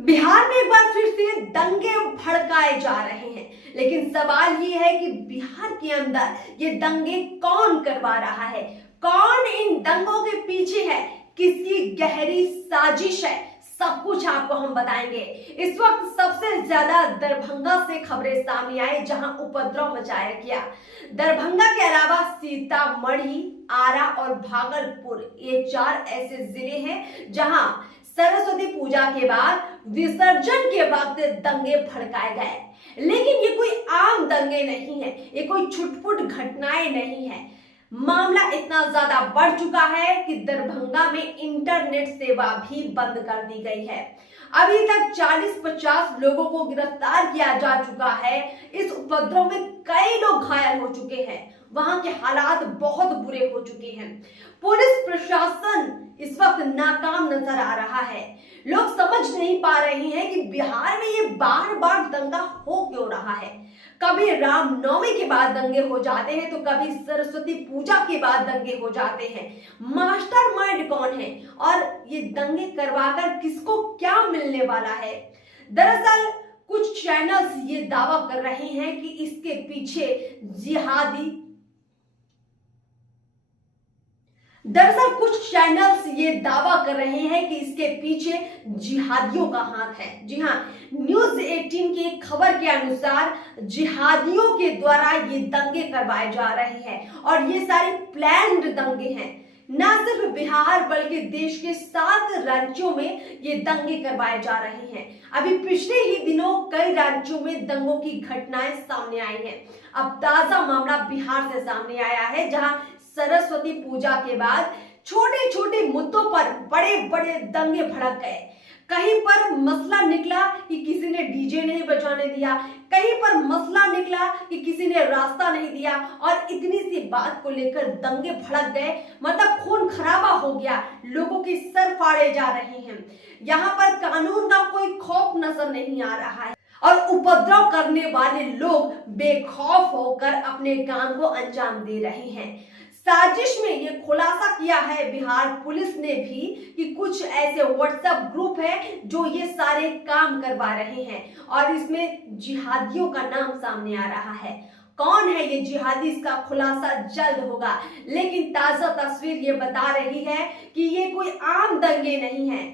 बिहार में एक बार फिर से दंगे भड़काए जा रहे हैं, लेकिन सवाल ये है कि बिहार के अंदर ये दंगे कौन करवा रहा है, कौन इन दंगों के पीछे है, किसकी गहरी साजिश है, सब कुछ आपको हम बताएंगे। इस वक्त सबसे ज्यादा दरभंगा से खबरें सामने आई, जहां उपद्रव मचाया गया। दरभंगा के अलावा सीतामढ़ी, आरा और भागलपुर, ये 4 ऐसे जिले हैं जहां सरस्वती पूजा के बाद विसर्जन के वक्त दंगे भड़काए गए। लेकिन ये कोई आम दंगे नहीं है, ये कोई छुटपुट घटनाएं नहीं है। मामला इतना ज्यादा बढ़ चुका है कि दरभंगा में इंटरनेट सेवा भी बंद कर दी गई है। अभी तक 40-50 लोगों को गिरफ्तार किया जा चुका है। इस उपद्रव में कई लोग घायल हो चुके हैं। वहां के हालात बहुत बुरे हो चुके हैं। पुलिस प्रशासन इस वक्त नाकाम नजर आ रहा है। लोग समझ नहीं पा रहे हैं कि बिहार में ये बार बार दंगा हो क्यों रहा है। कभी रामनवमी के बाद दंगे हो जाते हैं, तो कभी सरस्वती पूजा के बाद दंगे हो जाते हैं। मास्टरमाइंड कौन है और ये दंगे करवाकर किसको क्या मिलने वाला है? दरअसल कुछ चैनल्स ये दावा कर रहे हैं कि इसके पीछे जिहादियों का हाथ है। जी हाँ, न्यूज 18 की एक खबर के अनुसार जिहादियों के द्वारा ये दंगे करवाए जा रहे हैं और ये सारे प्लान्ड दंगे हैं। न सिर्फ बिहार बल्कि देश के 7 राज्यों में ये दंगे करवाए जा रहे हैं। अभी पिछले ही दिनों कई राज्यों में दंगों की घटनाएं सामने आई हैं। अब ताजा मामला बिहार से सामने आया है, जहां सरस्वती पूजा के बाद छोटे छोटे मुद्दों पर बड़े बड़े दंगे भड़क गए। कहीं पर मसला निकला कि किसी ने डीजे नहीं बजाने दिया, कहीं पर मसला निकला कि किसी ने रास्ता नहीं दिया, और इतनी सी बात को लेकर दंगे भड़क गए। मतलब खून खराबा हो गया, लोगों के सर फाड़े जा रहे हैं। यहाँ पर कानून का कोई खौफ नजर नहीं आ रहा है और उपद्रव करने वाले लोग बेखौफ होकर अपने काम को अंजाम दे रहे हैं। साजिश में ये खुलासा किया है बिहार पुलिस ने भी कि कुछ ऐसे व्हाट्सएप ग्रुप है जो ये सारे काम करवा रहे हैं और इसमें जिहादियों का नाम सामने आ रहा है। कौन है ये जिहादी, इसका खुलासा जल्द होगा। लेकिन ताजा तस्वीर ये बता रही है कि ये कोई आम दंगे नहीं है।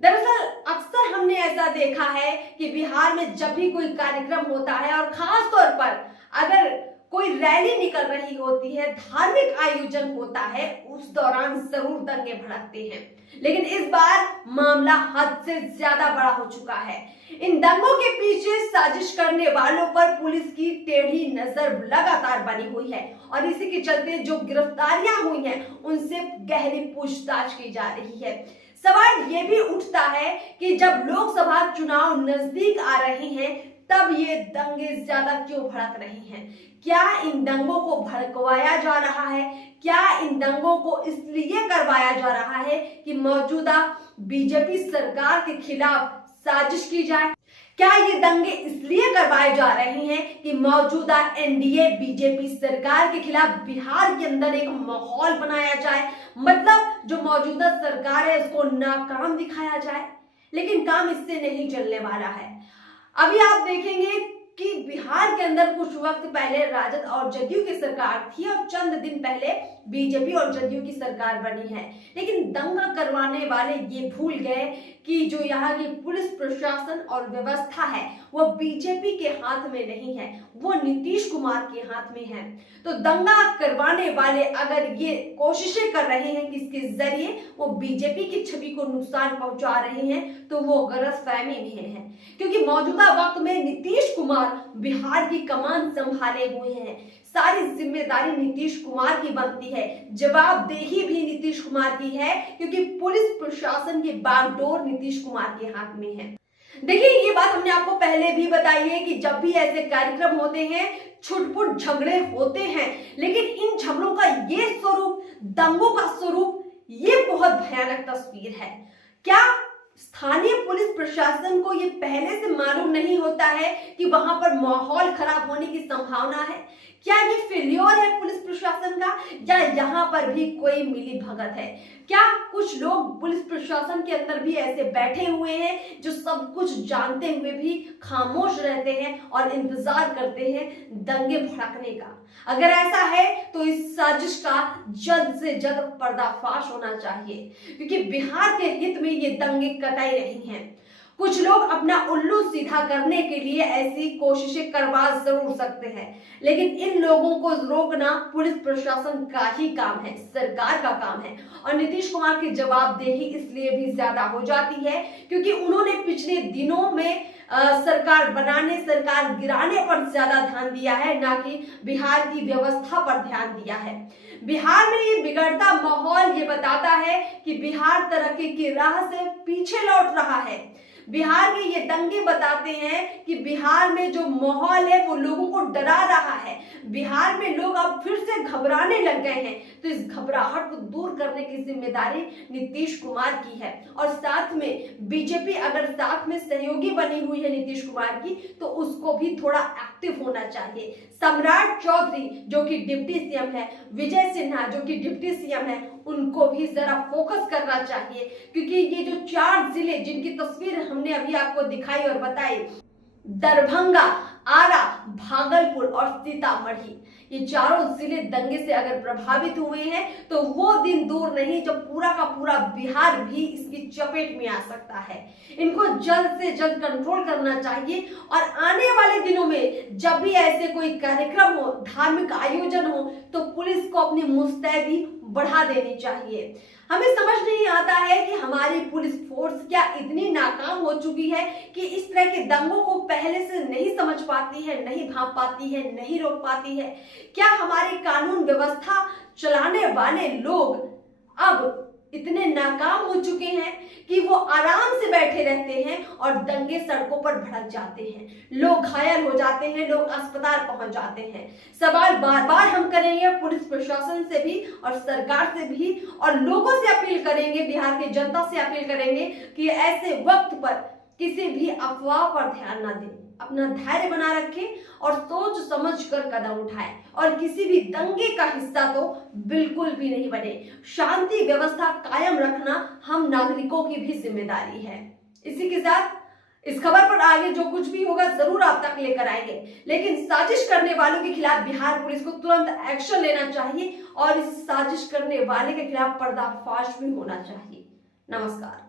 दरअसल अक्सर हमने ऐसा देखा है कि बिहार में जब भी कोई कार्यक्रम होता है और खास तौर पर अगर कोई रैली निकल रही होती है, धार्मिक आयोजन होता है, उस दौरान जरूर दंगे भड़कते हैं। लेकिन इस बार मामला हद से ज्यादा बड़ा हो चुका है। इन दंगों के पीछे साजिश करने वालों पर पुलिस की टेढ़ी नजर लगातार बनी हुई है और इसी के चलते जो गिरफ्तारियां हुई हैं उनसे गहरी पूछताछ की जा रही है। सवाल ये भी उठता है कि जब लोकसभा चुनाव नजदीक आ रहे हैं तब ये दंगे ज्यादा क्यों भड़क रहे हैं? क्या इन दंगों को भड़कवाया जा रहा है? क्या इन दंगों को इसलिए करवाया जा रहा है कि मौजूदा बीजेपी सरकार के खिलाफ साजिश की जाए? क्या ये दंगे इसलिए करवाए जा रहे हैं कि मौजूदा एनडीए बीजेपी सरकार के खिलाफ बिहार के अंदर एक माहौल बनाया जाए, मतलब जो मौजूदा सरकार है उसको नाकाम दिखाया जाए? लेकिन काम इससे नहीं चलने वाला है। अभी आप देखेंगे कि बिहार के अंदर कुछ वक्त पहले राजद और जदयू की सरकार थी और चंद दिन पहले बीजेपी और जदयू की सरकार बनी है। लेकिन दंगा करवाने वाले ये भूल गए कि जो यहाँ की पुलिस प्रशासन और व्यवस्था है वो बीजेपी के हाथ में नहीं है, वो नीतीश कुमार के हाथ में है। तो दंगा करवाने वाले अगर ये कोशिशें कर रहे हैं कि इसके जरिए वो बीजेपी की छवि को नुकसान पहुंचा रहे हैं, तो वो गलतफहमी में है, क्योंकि मौजूदा वक्त में नीतीश कुमार बिहार की कमान संभाले हुए हैं। सारी जिम्मेदारी नीतीश कुमार की बनती है, जवाबदेही भी नीतीश कुमार की है, क्योंकि पुलिस प्रशासन की बागडोर नीतीश कुमार के हाथ में है। देखिए, ये बात हमने आपको पहले भी बताई है कि जब भी ऐसे कार्यक्रम होते हैं, छुटपुट झगड़े होते हैं, लेकिन इन झगड़ों का ये स्वरूप, दंगों का स्वरूप, ये बहुत भयानक तस्वीर है। क्या स्थानीय पुलिस प्रशासन को ये पहले से मालूम नहीं होता है कि वहां पर माहौल खराब होने की संभावना है? क्या ये फेल्योर है पुलिस प्रशासन का, या यहाँ पर भी कोई मिली भगत है? क्या कुछ लोग पुलिस प्रशासन के अंदर भी ऐसे बैठे हुए हैं जो सब कुछ जानते हुए भी खामोश रहते हैं और इंतजार करते हैं दंगे भड़कने का। अगर ऐसा है तो इस साजिश का जल्द से जल्द पर्दाफाश होना चाहिए, क्योंकि बिहार के हित में ये दंगे कतई नहीं हैं। कुछ लोग अपना उल्लू सीधा करने के लिए ऐसी कोशिशें करवा जरूर सकते हैं, लेकिन इन लोगों को रोकना पुलिस प्रशासन का ही काम है, सरकार का काम है। और नीतीश कुमार की जवाबदेही इसलिए भी ज्यादा हो जाती है क्योंकि उन्होंने पिछले दिनों में सरकार बनाने, सरकार गिराने पर ज्यादा ध्यान दिया है, ना कि बिहार की व्यवस्था पर ध्यान दिया है। बिहार में ये बिगड़ता माहौल ये बताता है कि बिहार तरक्की की राह से पीछे लौट रहा है। बिहार के ये दंगे बताते हैं कि बिहार में जो माहौल है वो लोगों को डरा रहा है। बिहार में लोग अब फिर से घबराने लग गए हैं, तो इस घबराहट को दूर करने की जिम्मेदारी नीतीश कुमार की है। और साथ में बीजेपी अगर साथ में सहयोगी बनी हुई है नीतीश कुमार की, तो उसको भी थोड़ा एक्टिव होना चाहिए। सम्राट चौधरी जो कि डिप्टी सीएम है, विजय सिन्हा जो कि डिप्टी सीएम है, उनको भी जरा फोकस करना चाहिए, क्योंकि ये जो 4 जिले जिनकी तस्वीर हमने अभी आपको दिखाई और बताई, दरभंगा, आरा, भागलपुर और सीतामढ़ी, ये चारों जिले दंगे से अगर प्रभावित हुए हैं तो वो दिन दूर नहीं जब पूरा का पूरा बिहार भी इसकी चपेट में आ सकता है। इनको जल्द से जल्द कंट्रोल करना चाहिए और आने वाले दिनों में जब भी ऐसे कोई कार्यक्रम हो, धार्मिक आयोजन हो, तो पुलिस को अपनी मुस्तैदी बढ़ा देनी चाहिए। हमें समझ नहीं आता है कि हमारी पुलिस फोर्स क्या इतनी नाकाम हो चुकी है कि इस तरह के दंगों को पहले से नहीं समझ पाती है, नहीं भांप पाती है, नहीं रोक पाती है। क्या हमारी कानून व्यवस्था चलाने वाले लोग अब इतने नाकाम हो चुके हैं कि वो आराम से बैठे रहते हैं और दंगे सड़कों पर भड़क जाते हैं, लोग घायल हो जाते हैं, लोग अस्पताल पहुंच जाते हैं। सवाल बार बार हम करेंगे पुलिस प्रशासन से भी और सरकार से भी, और लोगों से अपील करेंगे, बिहार की जनता से अपील करेंगे कि ऐसे वक्त पर किसी भी अफवाह पर ध्यान ना दें, अपना धैर्य बना रखें और सोच समझ कर कदम उठाएं और किसी भी दंगे का हिस्सा तो बिल्कुल भी नहीं बने। शांति व्यवस्था कायम रखना हम नागरिकों की भी जिम्मेदारी है। इसी के साथ इस खबर पर आगे जो कुछ भी होगा जरूर आप तक लेकर आएंगे, लेकिन साजिश करने वालों के खिलाफ बिहार पुलिस को तुरंत एक्शन लेना चाहिए और इस साजिश करने वाले के खिलाफ पर्दाफाश भी होना चाहिए। नमस्कार।